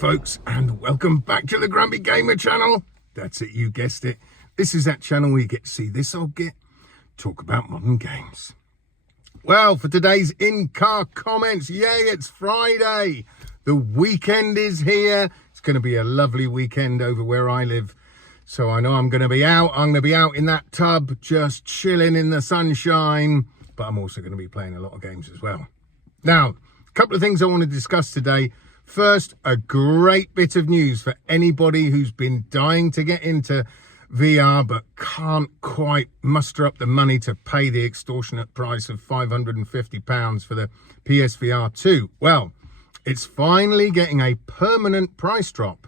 folks, and welcome back to the Grumpy Gamer channel. That's it, you guessed it. This is that channel where you get to see this old git talk about modern games. Well, for today's in-car comments, yay, it's Friday. The weekend is here. It's going to be a lovely weekend over where I live. So I know I'm going to be out. I'm going to be out in that tub, just chilling in the sunshine. But I'm also going to be playing a lot of games as well. Now, a couple of things I want to discuss today. First, a great bit of news for anybody who's been dying to get into VR but can't quite muster up the money to pay the extortionate price of £550 for the PSVR2. Well, it's finally getting a permanent price drop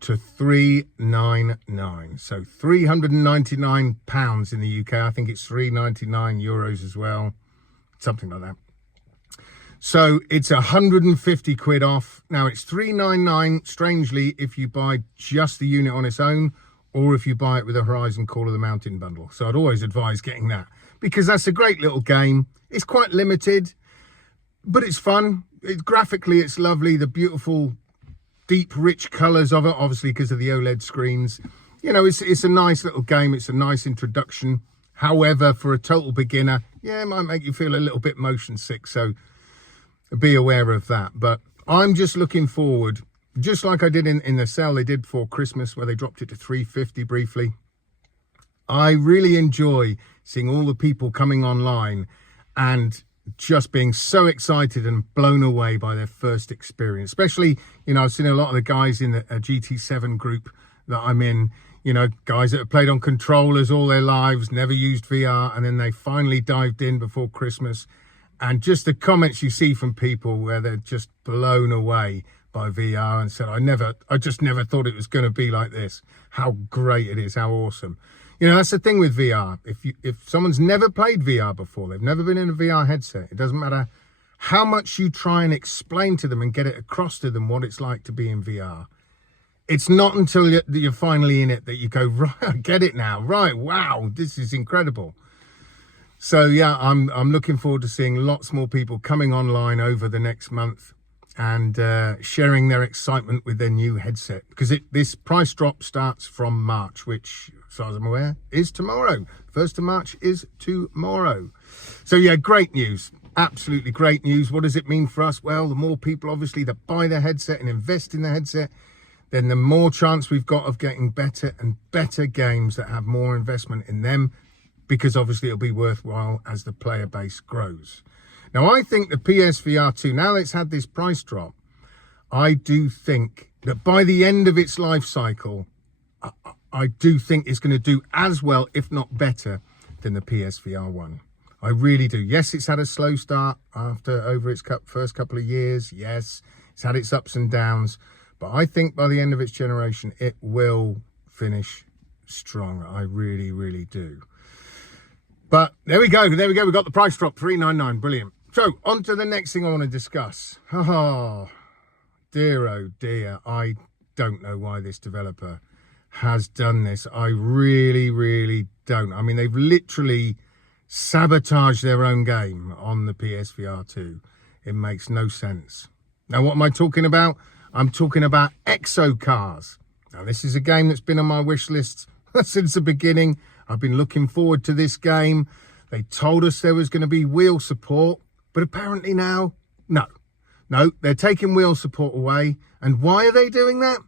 to £399. So £399 in the UK. I think it's €399 as well, something like that. So it's 150 quid off. Now it's $399, strangely, if you buy just the unit on its own, or if you buy it with a Horizon Call of the Mountain bundle. So I'd always advise getting that, because that's a great little game. It's quite limited, but it's fun. Graphically, it's lovely. The beautiful, deep, rich colours of it, obviously because of the OLED screens. You know, it's a nice little game. It's a nice introduction. However, for a total beginner, yeah, it might make you feel a little bit motion sick. So be aware of that. But I'm just looking forward, just like I did in the sale they did before Christmas, where they dropped it to $350 briefly. I really enjoy seeing all the people coming online and just being so excited and blown away by their first experience. Especially, you know, I've seen a lot of the guys in the GT7 group that I'm in, you know, guys that have played on controllers all their lives, never used VR, and then they finally dived in before Christmas. And just the comments you see from people where they're just blown away by VR and said, I just never thought it was going to be like this. How great it is, how awesome. You know, that's the thing with VR. If someone's never played VR before, they've never been in a VR headset, it doesn't matter how much you try and explain to them and get it across to them what it's like to be in VR. It's not until you're finally in it that you go, right, I get it now. Right, wow, this is incredible. So yeah, I'm looking forward to seeing lots more people coming online over the next month and sharing their excitement with their new headset, because this price drop starts from March, which, as far as I'm aware, is tomorrow. 1st of March is tomorrow. So yeah, great news. Absolutely great news. What does it mean for us? Well, the more people obviously that buy the headset and invest in the headset, then the more chance we've got of getting better and better games that have more investment in them, because obviously it'll be worthwhile as the player base grows. Now, I think the PSVR2, now that it's had this price drop, I do think that by the end of its life cycle, I do think it's going to do as well, if not better, than the PSVR1. I really do. Yes, it's had a slow start over its first couple of years. Yes, it's had its ups and downs. But I think by the end of its generation, it will finish strong. I really, really do. But there we go. There we go. We got the price drop, $399. Brilliant. So on to the next thing I want to discuss. Oh dear. I don't know why this developer has done this. I really, really don't. I mean, they've literally sabotaged their own game on the PSVR2. It makes no sense. Now, what am I talking about? I'm talking about Exocars. Now, this is a game that's been on my wish list since the beginning. I've been looking forward to this game. They told us there was going to be wheel support, but apparently now, no, they're taking wheel support away. And why are they doing that?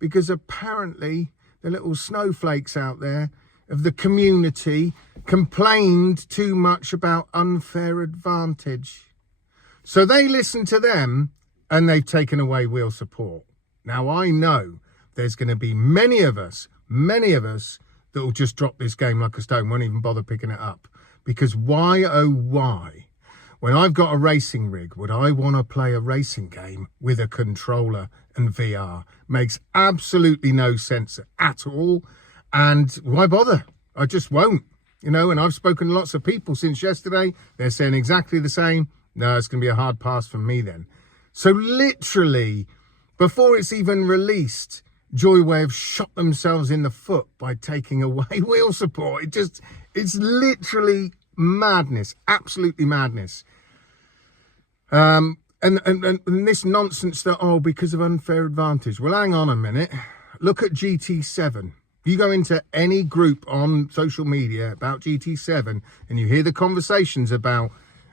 Because apparently the little snowflakes out there of the community complained too much about unfair advantage. So they listened to them and they've taken away wheel support. Now, I know there's going to be many of us that will just drop this game like a stone, won't even bother picking it up. Because why, oh why, when I've got a racing rig, would I want to play a racing game with a controller and VR? Makes absolutely no sense at all. And why bother? I just won't, you know, and I've spoken to lots of people since yesterday. They're saying exactly the same. No, it's going to be a hard pass from me then. So literally, before it's even released, Joyway have shot themselves in the foot by taking away wheel support. It's literally madness, absolutely madness. And this nonsense that, oh, because of unfair advantage. Well, hang on a minute. Look at GT7. You go into any group on social media about GT7 and you hear the conversations about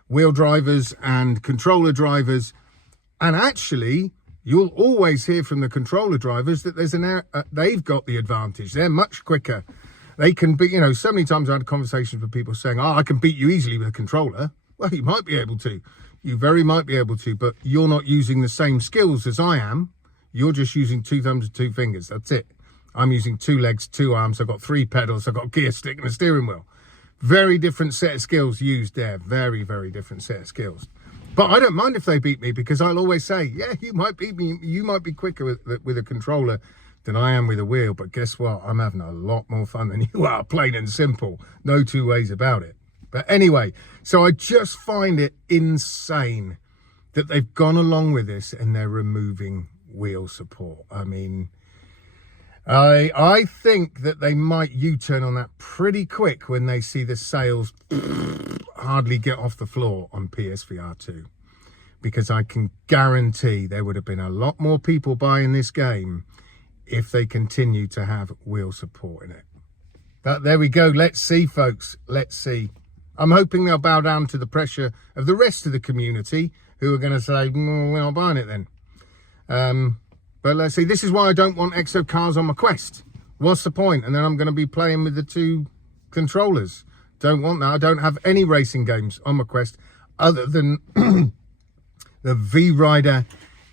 wheel drivers and controller drivers. And actually, you'll always hear from the controller drivers that there's they've got the advantage. They're much quicker. They can be, you know, so many times I had conversations with people saying, oh, I can beat you easily with a controller. Well, you might be able to. You very might be able to, but you're not using the same skills as I am. You're just using 2 thumbs and 2 fingers. That's it. I'm using 2 legs, 2 arms. I've got 3 pedals. I've got a gear stick and a steering wheel. Very different set of skills used there. Very, very different set of skills. But I don't mind if they beat me, because I'll always say, yeah, you might beat me. You might be quicker with a controller than I am with a wheel. But guess what? I'm having a lot more fun than you are, plain and simple. No two ways about it. But anyway, so I just find it insane that they've gone along with this and they're removing wheel support. I mean, I think that they might U-turn on that pretty quick when they see the sales hardly get off the floor on PSVR2. Because I can guarantee there would have been a lot more people buying this game if they continue to have wheel support in it. But there we go. Let's see, folks. Let's see. I'm hoping they'll bow down to the pressure of the rest of the community who are going to say, we're not buying it then. But let's see. This is why I don't want Exocars on my Quest. What's the point? And then I'm going to be playing with the 2 controllers. Don't want that. I don't have any racing games on my Quest other than the V-Rider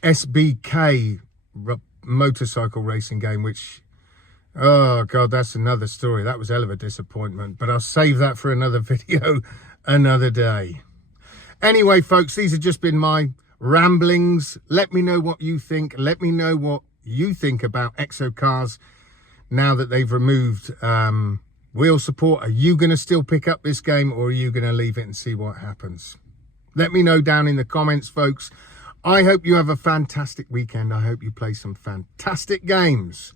SBK motorcycle racing game, which... oh, God, that's another story. That was hell of a disappointment. But I'll save that for another video another day. Anyway, folks, these have just been my ramblings. Let me know what you think. Let me know what you think about Exocars now that they've removed wheel support. Are you going to still pick up this game, or are you going to leave it and see what happens? Let me know down in the comments, folks. I hope you have a fantastic weekend. I hope you play some fantastic games.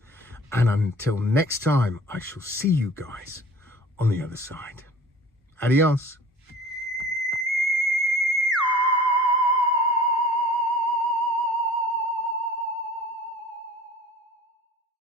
And until next time, I shall see you guys on the other side. Adios.